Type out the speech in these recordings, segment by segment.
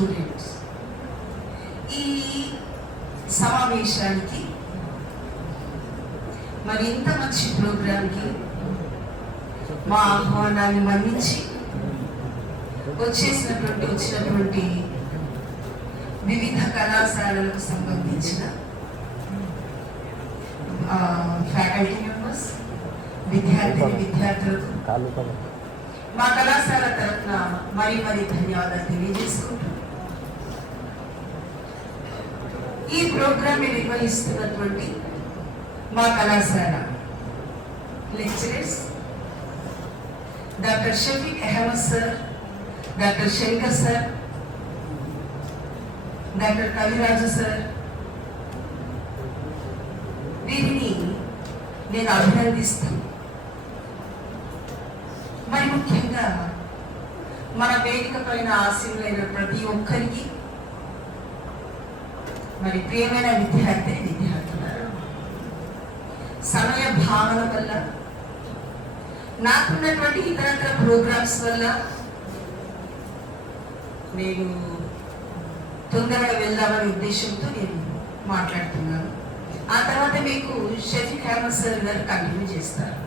Students, ఈ సమావేశానికి మరి ఇంత మంచి ప్రోగ్రాంకి మా ఆహ్వానాన్ని మన్నించి వచ్చినటువంటి వివిధ కళాశాలలకు సంబంధించిన ఫ్యాకల్టీ మెంబర్స్, విద్యార్థులకు మా కళాశాల తరఫున మరీ ధన్యవాదాలు తెలియజేసుకుంటూ ఈ ప్రోగ్రామ్ నిర్వహిస్తున్నటువంటి మా కళాశాల lecturers doctor Shafiq Ahmed sir, doctor Shankar sir, doctor Kaviraju sir, వీరిని నేను అభినందిస్తాను. మరి ముఖ్యంగా మన వేదిక పైన ఆశీనులైన ప్రతి ఒక్కరికి, మరి ప్రియమైన విద్యార్థులారు, సమయ భావన వల్ల, నాకున్నటువంటి ఇతరత్ర ప్రోగ్రామ్స్ వల్ల నేను తొందరగా వెళ్దామనే ఉద్దేశంతో నేను మాట్లాడుతున్నాను. ఆ తర్వాత మీకు షఫీక్ అహ్మద్ సార్ గారు కంటిన్యూ చేస్తారు.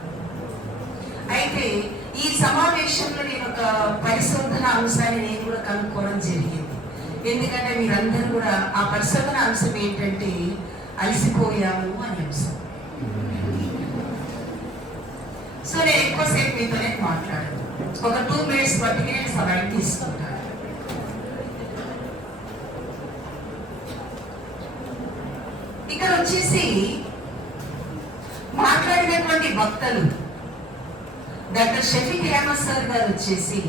అయితే ఈ సమావేశంలో నేను ఒక పరిశోధన అంశాన్ని నేను కూడా కనుక్కోవడం జరిగింది. ఎందుకంటే మీరందరూ కూడా ఆ పరిశోధన అంశం ఏంటంటే అలసిపోయాము అనే అంశం. సో నేను ఎక్కువసేపు మీతోనే మాట్లాడాను. ఒక 2 minutes బట్టి నేను సమయం తీసుకుంటాను. ఇక్కడ వచ్చేసి మాట్లాడినటువంటి వక్తలు డాక్టర్ షఫీక్ అహ్మద్ సార్ గారు వచ్చేసి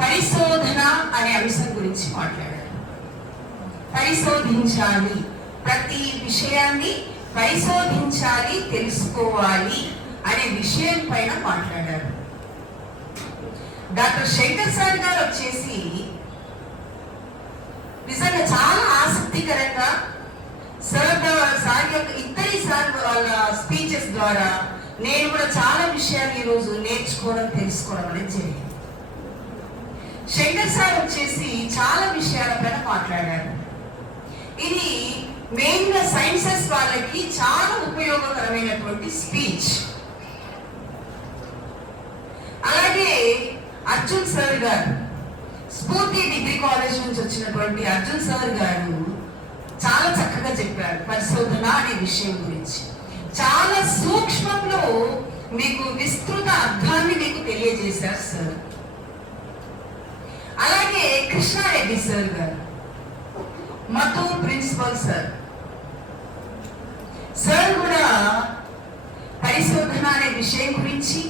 పరిశోధన అనే అంశం గురించి మాట్లాడారు. పరిశోధించాలి, ప్రతి విషయాన్ని పరిశోధించాలి, తెలుసుకోవాలి అనే విషయం పైన మాట్లాడారు. డాక్టర్ శంకర్ సార్ గారు వచ్చేసి నిజంగా చాలా ఆసక్తికరంగా ఇద్దరి సార్ వాళ్ళ స్పీచెస్ ద్వారా నేను కూడా చాలా విషయాలు ఈరోజు నేర్చుకోవడం, తెలుసుకోవడం అనేది జరిగింది. శంకర్ సార్ వచ్చేసి చాలా విషయాల పైన మాట్లాడారు. ఇది మెయిన్ గా సైన్సెస్ వాళ్ళకి చాలా ఉపయోగకరమైనటువంటి స్పీచ్. అలాగే అర్జున్ సార్ గారు, స్ఫూర్తి డిగ్రీ కాలేజ్ నుంచి వచ్చినటువంటి అర్జున్ సార్ గారు చాలా చక్కగా చెప్పారు పరిశోధన అనే విషయం గురించి. చాలా సూక్ష్మంలో మీకు విస్తృత అర్థాన్ని మీకు తెలియజేశారు సార్. అలాగే కృష్ణారెడ్డి సార్ గారు, మధు ప్రిన్సిపల్ సార్ కూడా పరిశోధన అనే విషయం గురించి,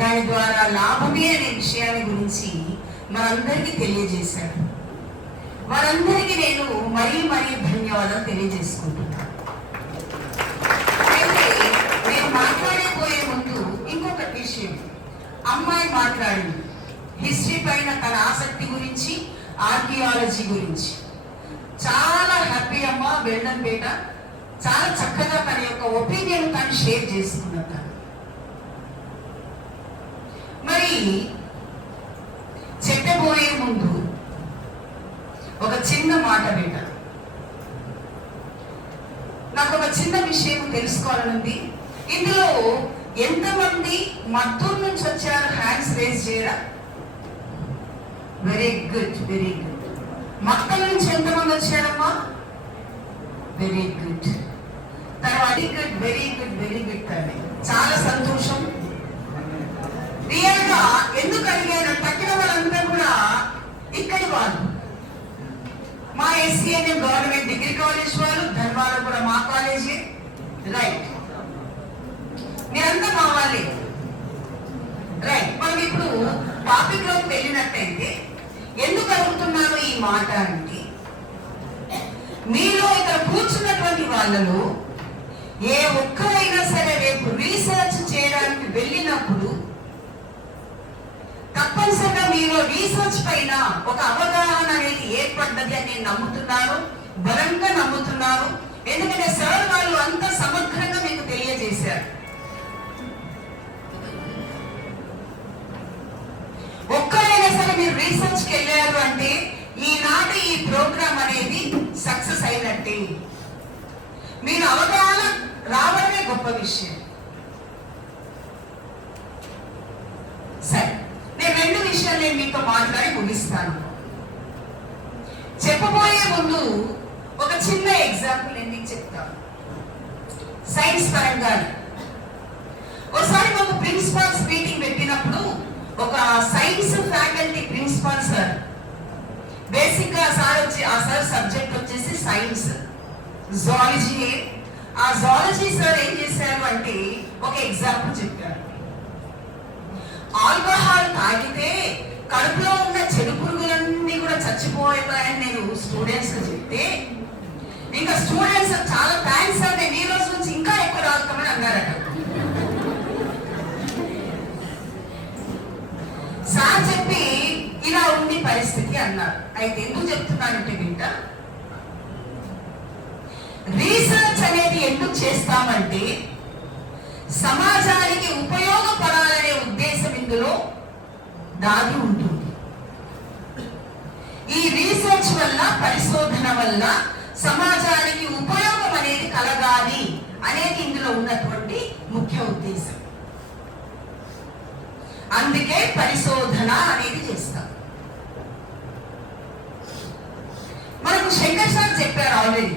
దాని ద్వారా లాభమే అనే విషయాన్ని గురించి మనందరికీ తెలియజేశారు. వారందరికీ నేను మరీ ధన్యవాదాలు తెలియజేసుకుంటున్నాను. అయితే నేను మాట్లాడబోయే ముందు ఇంకొక విషయం, అమ్మాయి మాట్లాడింది హిస్టరీ పైన తన ఆసక్తి గురించి, ఆర్కియాలజీ గురించి. చాలా హ్యాపీ అమ్మ, బెల్లంపేట చాలా చక్కగా తన యొక్క ఒపీనియన్ తను షేర్ చేసుకున్నాను. మరి చెప్పబోయే ముందు ఒక చిన్న మాట బేట, నాకు ఒక చిన్న విషయం తెలుసుకోవాలనుంది. ఇందులో ఎంతమంది మద్దూరు నుంచి వచ్చారు? హ్యాండ్స్ రేజ్ చేయరా? Very good. మక్కల నుంచి ఎంతమంది వచ్చారమ్మా? Very good. తర్వాత వెరీ గుడ్ అండి, చాలా సంతోషం. రియల్ గా ఎందుకు అడిగారు, తక్కిన వాళ్ళంతా కూడా ఇక్కడి వాళ్ళు, మా SCNM గవర్నమెంట్ డిగ్రీ కాలేజ్ వాళ్ళు, ధర్వాలు కూడా మా కాలేజీ, రైట్? మీరంతా మా వాళ్ళే, రైట్? మనం ఇప్పుడు టాపిక్ లోకి వెళ్ళినట్టయితే ఎందుకు అడుగుతున్నాను ఈ మాట అంటే, మీలో ఇక్కడ కూర్చున్నటువంటి వాళ్ళలో ఏ ఒక్కరైనా సరే రేపు రీసెర్చ్ చేయడానికి వెళ్ళినప్పుడు తప్పనిసరిగా మీరు రీసెర్చ్ పైన ఒక అవగాహన అనేది ఏర్పడ్డది అని నేను నమ్ముతున్నాను, బలంగా నమ్ముతున్నాను. ఎందుకంటే సార్ వాళ్ళు అంత సమగ్రంగా మీకు తెలియజేశారు. ఒక్కరైనా సరే మీరు రీసెర్చ్కి వెళ్ళారు మీరు అవగాహన రావడమే గొప్ప విషయం. సరే, నేను 2 విషయాలు నేను మీతో మాట్లాడి ముగిస్తాను. చెప్పబోయే ముందు ఒక చిన్న ఎగ్జాంపుల్ నేను మీకు చెప్తాను. సైన్స్ పరంగా ఒకసారి మాకు ప్రిన్సిపాల్స్ మీటింగ్ పెట్టినప్పుడు ఒక science faculty principal sir, basic గా ఆ సార్ సబ్జెక్ట్ వచ్చేసి సైన్స్, జువాలజీ. ఆ జువాలజీ సార్ ఏం చేశారు అంటే ఒక ఎగ్జాంపుల్ చెప్పారు. ఆల్కహాల్ తాగితే కడుపులో ఉన్న చెడు పురుగులన్నీ కూడా చచ్చిపోయాయని నేను స్టూడెంట్స్ చెప్తే, ఇంకా స్టూడెంట్స్ చాలా థ్యాంక్స్ సార్, నేను ఈ రోజు నుంచి ఇంకా ఎక్కువ తాగుతామని అన్నారట. సార్ చెప్పి ఇలా ఉంది పరిస్థితి అన్నారు. అయితే ఎందుకు చెప్తున్నానంటే వింట, రీసెర్చ్ అనేది ఎందుకు చేస్తామంటే సమాజానికి ఉపయోగపడాలనే ఉద్దేశం ఇందులో దాగి ఉంటుంది. ఈ రీసెర్చ్ వల్ల, పరిశోధన వల్ల సమాజానికి ఉపయోగం అనేది కలగాలి అనేది ఇందులో ఉన్నటువంటి ముఖ్య ఉద్దేశం. అందుకే పరిశోధన అనేది చేస్తాం. మనకు శంకర్ సార్ చెప్పారు ఆల్రెడీ,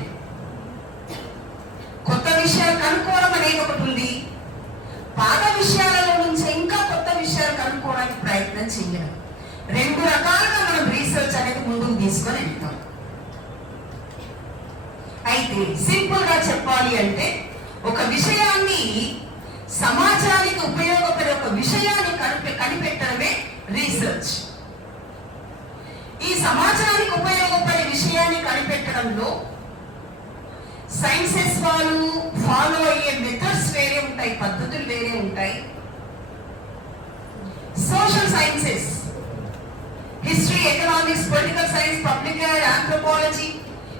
కొత్త విషయాలు కనుక్కోవడం అనేది ఒకటి ఉంది, పాత విషయాలలో నుంచి ఇంకా కొత్త విషయాలు కనుక్కోవడానికి ప్రయత్నం చేయడం. 2 రకాలుగా మనం రీసెర్చ్ అనేది ముందుకు తీసుకొని వెళ్తాం. అయితే సింపుల్ గా చెప్పాలి అంటే ఒక విషయాన్ని, సమాజానికి ఉపయోగపడే ఒక విషయాన్ని కనిపెట్టడమే రీసెర్చ్. ఈ సమాజానికి ఉపయోగపడే విషయాన్ని కనిపెట్టడంలో సైన్సెస్ వాళ్ళు ఫాలో అయ్యే మెథడ్స్ వేరే ఉంటాయి, పద్ధతులు వేరే ఉంటాయి. Social sciences, history, economics, political science, public health, anthropology,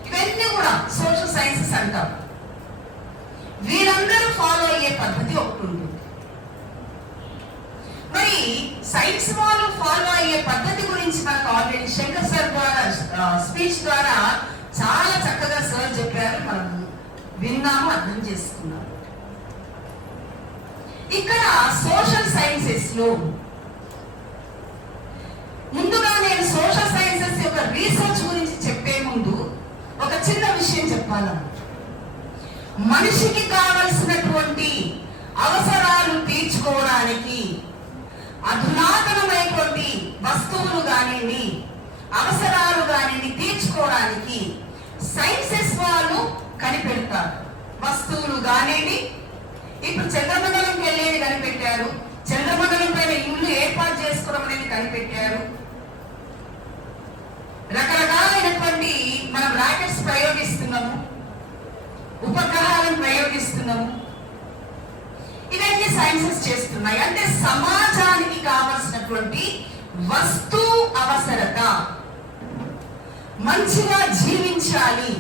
ఇవన్నీ కూడా సోషల్ సైన్సెస్ అంటాం. వీరందరూ ఫాలో అయ్యే పద్ధతి ఒకటి ఉంటుంది. మరి సైన్స్ వాళ్ళు ఫాలో అయ్యే పద్ధతి గురించి మనకు ఆల్రెడీ శంకర్ సార్ ద్వారా స్పీచ్ ద్వారా చాలా చక్కగా సార్ చెప్పారు, మనం విన్నాము, అర్థం చేసుకున్నాము. ఇక్కడ సోషల్ సైన్సెస్ లో ముందుగా నేను సోషల్ సైన్సెస్ యొక్క రీసెర్చ్ గురించి చెప్పే ముందు ఒక చిన్న విషయం చెప్పాలన్న, మనిషికి కావలసినటువంటి అవసరాలు తీర్చుకోవడానికి అధునాతనమైనటువంటి వస్తువులు కానివ్వండి, అవసరాలు కానివ్వండి తీర్చుకోవడానికి సైన్సెస్ వాళ్ళు కనిపెడతారు. వస్తువులు కానివ్వండి, ఇప్పుడు చంద్రమండలంకి వెళ్ళేది కనిపెట్టారు, చంద్రమండలం పైన ఇల్లు ఏర్పాటు చేసుకోవడం అనేది కనిపెట్టారు, రకరకాలైనటువంటి మనం రాకెట్స్ ప్రయోగిస్తున్నాము, ఉపగ్రహాలను ప్రయోగిస్తున్నాము. ఇవన్నీ సైన్సెస్ చేస్తున్నాయి. అంటే సమాజానికి కావలసినటువంటి వస్తు అవసరత, మంచిగా జీవించాలి,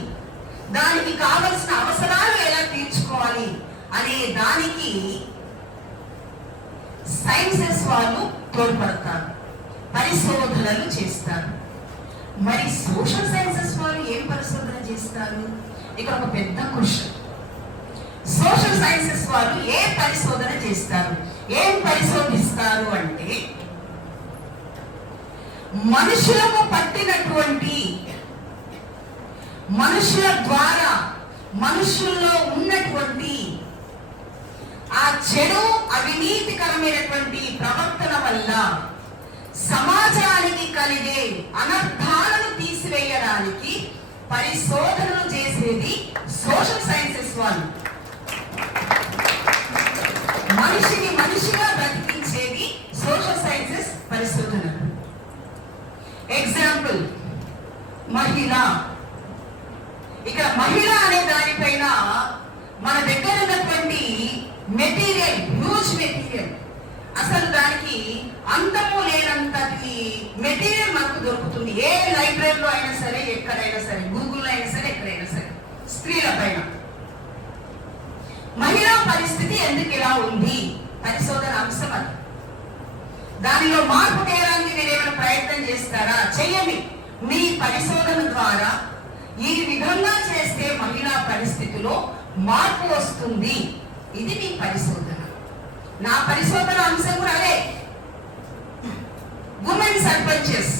దానికి కావలసిన అవసరాలు ఎలా తీర్చుకోవాలి అనే దానికి సైన్సెస్ వాళ్ళు తోడ్పడతారు, పరిశోధనలు చేస్తారు. మరి సోషల్ సైన్సెస్ వాళ్ళు ఏం పరిశోధన చేస్తారు? ఇక్కడ ఒక పెద్ద క్వశ్చన్. సోషల్ సైన్సెస్ వాళ్ళు ఏ పరిశోధన చేస్తారు, ఏం పరిశోధిస్తారు అంటే మనుషులకు పట్టినటువంటి, మనుషుల ద్వారా మనుషుల్లో ఉన్నటువంటి ఆ చెడు అవినీతికరమైనటువంటి ప్రవర్తన వల్ల సమాజానికి కలిగే అనర్థాలను తీసివేయడానికి పరిశోధనలు చేసేది సోషల్ సైన్సెస్ వాళ్ళు. మనిషిని మనిషిగా బ్రతికించేది సోషల్ సైన్సెస్ పరిశోధనలు. ఎగ్జాంపుల్ మహిళ. ఇక్కడ మహిళ అనే దానిపైన మన దగ్గర ఉన్నటువంటి మెటీరియల్, హ్యూజ్ మెటీరియల్, అసలు దానికి అంతము లేనంతటి మెటీరియల్ మనకు దొరుకుతుంది. ఏ లైబ్రరీలో అయినా సరే, ఎక్కడైనా సరే, గూగుల్లో అయినా సరే, ఎక్కడైనా సరే, స్త్రీల పైన. మహిళా పరిస్థితి ఎందుకు ఇలా ఉంది పరిశోధన అంశం అది. దానిలో మార్పు చేయడానికి మీరు ఏమైనా ప్రయత్నం చేస్తారా? చెయ్యండి. మీ పరిశోధన ద్వారా ఈ విధంగా చేస్తే మహిళా పరిస్థితిలో మార్పు వస్తుంది. ఇది మీ పరిశోధన. నా పరిశోధన అంశం కూడా అదే. ఉమెన్ సర్పంచెస్,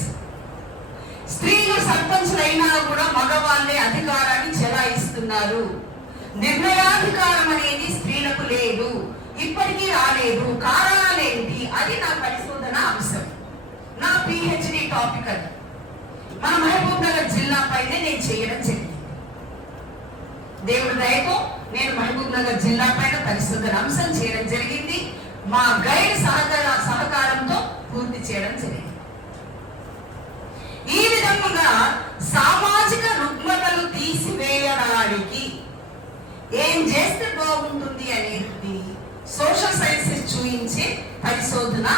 స్త్రీలు సర్పంచులు అయినా కూడా మగవాళ్ళే అధికారాన్ని చెలాయిస్తున్నారు. నిర్ణయాధికారం అనేది స్త్రీలకు లేదు, ఇప్పటికీ రాలేదు. కారణాలేంటి? అది నా పరిశోధన అంశం, నా పిహెచ్డి టాపిక్. అది మన మహబూబ్ నగర్ జిల్లా పైనే నేను చేయడం జరిగింది. దేవుడి దయతో నేను మహబూబ్ నగర్ జిల్లా పైన పరిశోధన అంశం చేయడం జరిగింది. మా గైడ్ సహకారంతో